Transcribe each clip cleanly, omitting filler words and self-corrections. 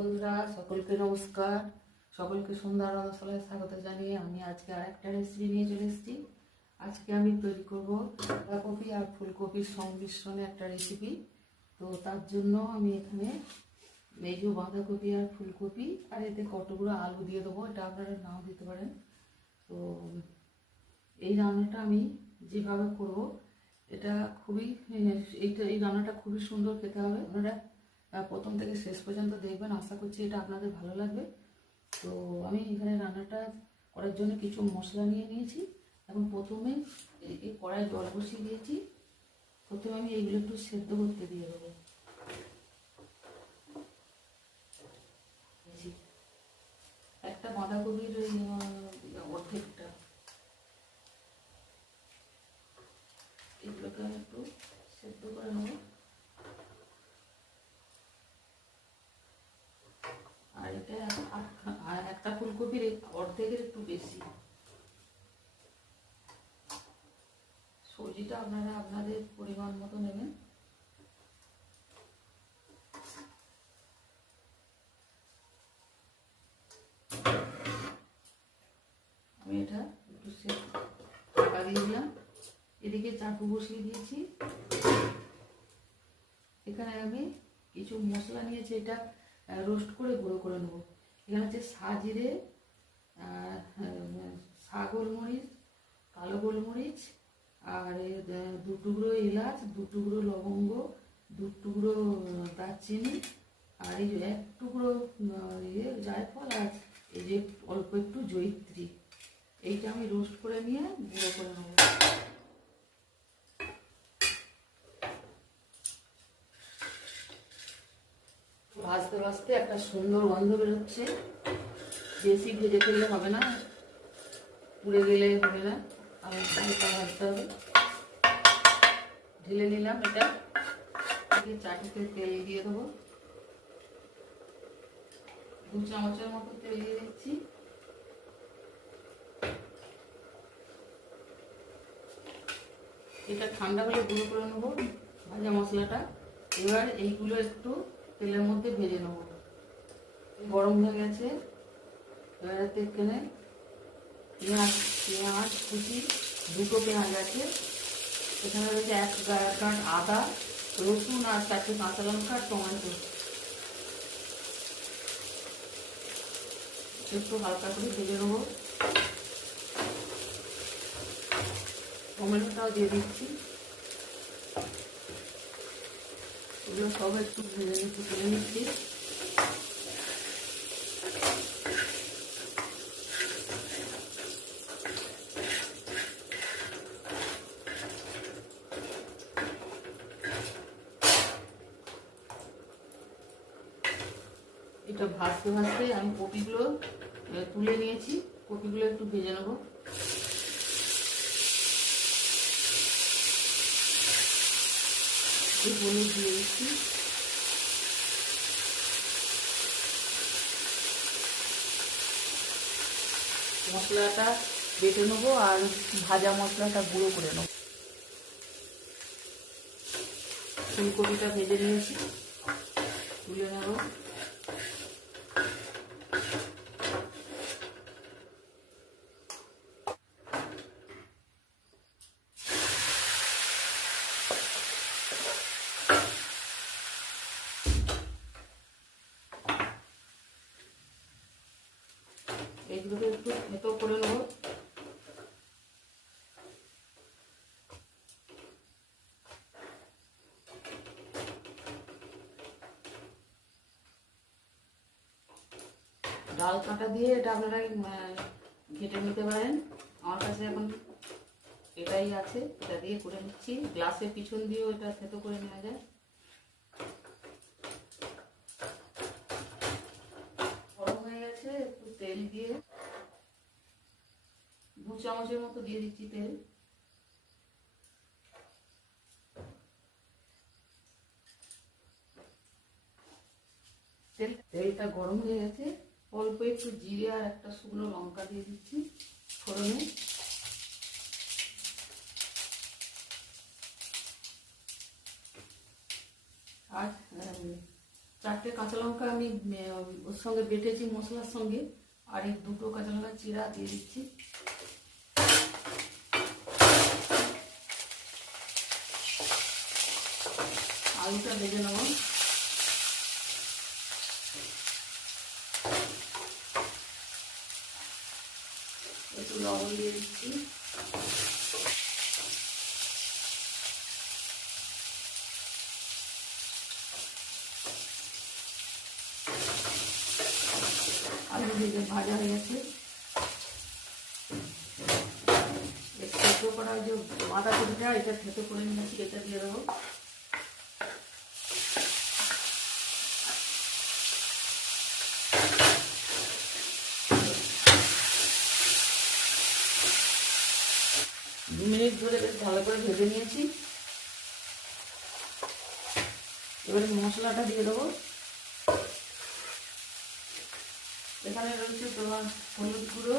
বন্ধুরা সকলকে নমস্কার। সকলকে সন্ধ্যার রন্ধশালায় স্বাগত জানিয়ে আমি আজকে আর একটা রেসিপি নিয়ে চলে এসেছি। আজকে আমি তৈরি করব বাঁধাকপি আর ফুলকপির সংমিশ্রণে একটা রেসিপি। তো তার জন্য আমি এখানে এই যে বাঁধাকপি আর ফুলকপি আর এতে কতগুলো আলু দিয়ে দেবো, এটা আপনারা নাও দিতে পারেন। তো এই রান্নাটা আমি যেভাবে করব এটা খুবই এই রান্নাটা খুবই সুন্দর খেতে হবে। আপনারা প্রথম থেকে শেষ পর্যন্ত দেখবেন, আশা করছি এটা আপনাদের ভালো লাগবে। তো আমি এখানে রান্নাটা করার জন্য কিছু মশলা নিয়ে নিয়েছি। এখন প্রথমে এই কড়াই জল বসিয়ে দিয়েছি। প্রথমে আমি এইগুলো একটু সেদ্ধ করতে দিয়ে দেবো। একটা বাঁধাকপির অর্ধেকটা, এগুলোকে আমি একটু সেদ্ধ করে নেবো। আর এটা একটা ফুলকপির অর্ধেকের একটু বেশি। সবজিটা আপনারা আপনাদের পরিমাণ মতো নেবেন। আমি এটা একটু ঢাকা দিয়ে দিলাম। এদিকে চাটু বসিয়ে দিয়েছি। এখানে আমি কিছু মশলা নিয়েছি, এটা রোস্ট করে গুঁড়ো করে নেবো। এখানে হচ্ছে সাজিরে, গোলমরিচ, কালো গোলমরিচ, আর 2 টুকরো এলাচ, 2 টুকরো লবঙ্গ, 2 টুকরো দারচিনি, আর এই 1 টুকরো জায়ফল, আর এই যে অল্প একটু জয়িত্রী। এইটা আমি রোস্ট করে নিয়ে গুঁড়ো করে নেবো। ভাজতে ভাজতে একটা সুন্দর গন্ধ বেরোচ্ছে। বেশি ভেজে ফেললে হবে না, পুড়ে গেলে হবে না, আর হালকা ভাজতে হবে। ঢেলে নিলাম। এটা চাটুতে তেল দিয়ে দেবো। 2 চামচের মতো তেল দিয়ে দিচ্ছি। এটা ঠান্ডা হলে গুঁড়ো করে নেবো ভাজা মশলাটা। এবার এইগুলো একটু তেলের মধ্যে ভেজে নেবো। গরম হয়ে গেছে। এবার এখানে পেঁয়াজ কুচি, 2টো পেঁয়াজ আছে। এখানে রয়েছে 1 গাঁট আদা, রসুন, আর 4টে কাঁচা লঙ্কা, টমেটো। একটু হালকা করে ভেজে নেবো। টমেটোটাও দিয়ে দিচ্ছি। এগুলো সব একটু ভেজে তুলে নিচ্ছি। এটা ভাজতে ভাজতে আমি কপিগুলো তুলে নিয়েছি। কপিগুলো একটু ভেজে নেবো। এই হলুদ দিয়ে দিচ্ছি। মশলাটা বেটে নেবো আর ভাজা মশলাটা গুঁড়ো করে নেবো। ফুলকপিটা ভেজে নিয়েছি, তুলে নেবো। এইগুলোকে একটু থেতো করে নেবো। ডাল কাঁটা দিয়ে এটা আপনারা ঘেটে নিতে পারেন। আমার কাছে এখন এটাই আছে, এটা দিয়ে করে নিচ্ছি। গ্লাসের পিছন দিয়েও এটা থেতো করে নেওয়া যায়। গরম হয়ে গেছে। একটু তেল দিয়ে 2 চামচের মতো দিয়ে দিচ্ছি তেল। তেলটা গরম হয়ে গেছে। অল্প একটু জিরে আর একটা শুকনো লঙ্কা দিয়ে দিচ্ছি ফোড়নে। আর 4টে কাঁচা লঙ্কা আমি ওর সঙ্গে বেটেছি মশলার সঙ্গে, আর এই 2টো কাঁচা লঙ্কা চিরা দিয়ে দিচ্ছি। আলুটা ভেজে নেব। একটু লবণ দিয়ে দিচ্ছি। আলু ভেজে ভাজা হয়ে গেছে। থেতো করা যে বাঁধাকপিটা, এটা থেতো করে নিয়েছি, এটা দিয়ে দেবো। দু মিনিট ধরে বেশ ভালো করে ভেজে নিয়েছি। এবারে মশলাটা দিয়ে দেবো। এখানে রয়েছে তোমার হলুদ গুঁড়ো,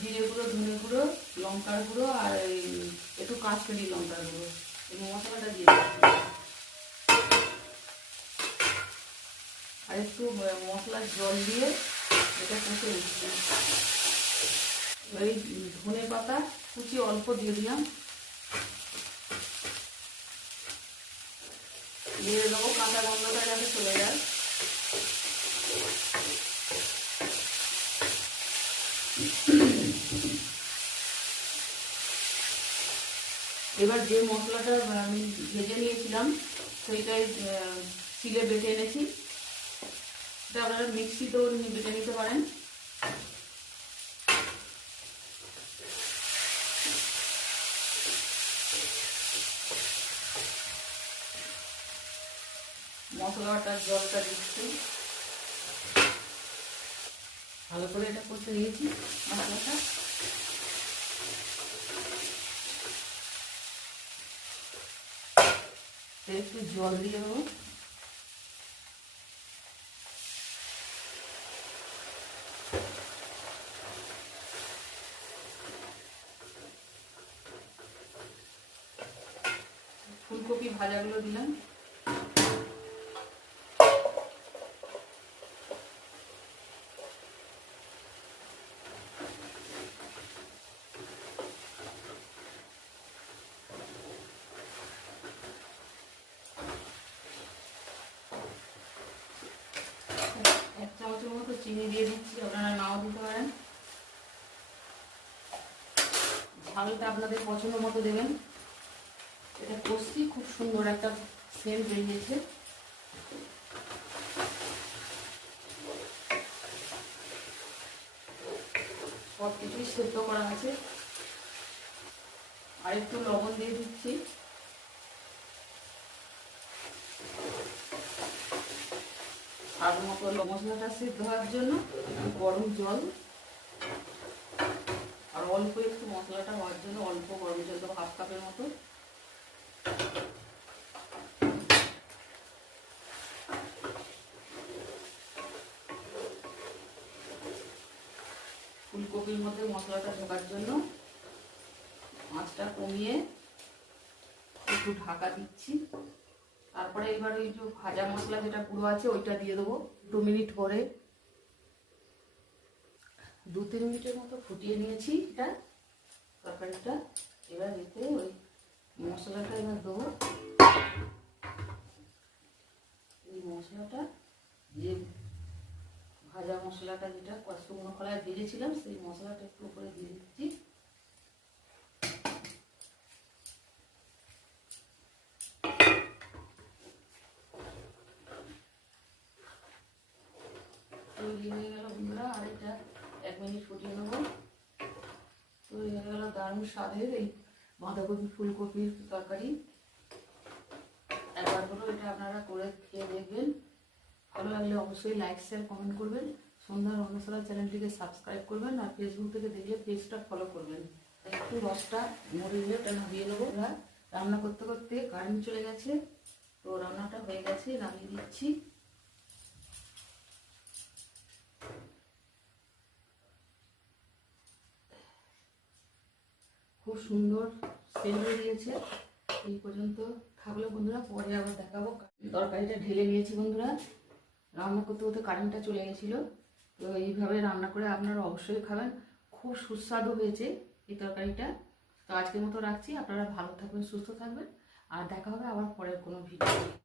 জিরে গুঁড়ো, ধনে গুঁড়ো, লঙ্কার গুঁড়ো আর একটু কাশ্মীরি লঙ্কার গুঁড়ো। এই মশলাটা দিয়ে দিচ্ছি। আর একটু মশলার জল দিয়ে এটা কষে দিচ্ছি। এই ধনে পাতা কুচি অল্প দিয়ে দিলাম, দিয়ে দেবো কাঁচা গন্ধটা যাতে চলে যায়। এবার যে মশলাটা আমি ভেজে নিয়েছিলাম সেইটাই শিলে বেটে এনেছি। এটা আপনারা মিক্সিতেও বেটে নিতে পারেন। মশলাটার জলটা দিচ্ছি, ভালো করে এটা কষে নিয়েছি মশলাটা। একটু জল দিয়ে দেবো। ফুলকপি ভাজাগুলো দিলাম। এক চামচের মতো চিনি দিয়ে দিচ্ছি, আপনারা নাও দিতে পারেন। ঝালটা আপনাদের পছন্দ মতো দেবেন। এটা কষছি, খুব সুন্দর একটা সেন্ট বেরিয়েছে। সব কিছুই সেদ্ধ করা আছে। আর একটু লবণ দিয়ে দিচ্ছি। আর মতো মশলাটা সেদ্ধ হওয়ার জন্য গরম জল, আর অল্প একটু মশলাটা হওয়ার জন্য অল্প গরম জল দেবো, 1/2 কাপের মতো। ফুলকপির মধ্যে মশলাটা ঢোকার জন্য আঁচটা কমিয়ে একটু ঢাকা দিচ্ছি। তারপরে এবার ওই যে ভাজা মশলা যেটা পুরো আছে ওইটা দিয়ে দেবো। 2 মিনিট পরে 2-3 মিনিটের মতো ফুটিয়ে নিয়েছি এটা তরকারিটা। এবার এতে ওই মশলাটা এবার দেবো। এই মশলাটা যে ভাজা মশলাটা যেটা শুকনো খোলায় ভেজেছিলাম সেই মশলাটা একটু উপরে দিয়ে দিচ্ছি। তৈরি হয়ে গেল বন্ধুরা। আর এটা 1 মিনিট ফুটিয়ে নেবো। তৈরি হয়ে গেল দারুণ স্বাদের এই বাঁধাকপি ফুলকপির তরকারি। একবার হলো এটা আপনারা করে খেয়ে দেখবেন। ভালো লাগলে অবশ্যই লাইক, শেয়ার, কমেন্ট করবেন। সন্ধ্যার রন্ধনশালা চ্যানেলটিকে সাবস্ক্রাইব করবেন, আর ফেসবুক থেকে দেখলে পেজটা ফলো করবেন। একটু রসটা মরিয়ে এটা নামিয়ে নেবো। রান্না করতে করতে কারেন্ট চলে গেছে, তো রান্নাটা হয়ে গেছে, নামিয়ে দিচ্ছি। খুব সুন্দর সেন্ট বেরিয়েছে। এই পর্যন্ত থাকলো বন্ধুরা, পরে আবার দেখাবো। তরকারিটা ঢেলে নিয়েছি বন্ধুরা, রান্না করতে করতে কারেন্টটা চলে গেছিলো। তো এইভাবে রান্না করে আপনারা অবশ্যই খাবেন, খুব সুস্বাদু হয়েছে এই তরকারিটা। তো আজকের মতো রাখছি, আপনারা ভালো থাকবেন, সুস্থ থাকবেন, আর দেখা হবে আবার পরের কোনো ভিডিও।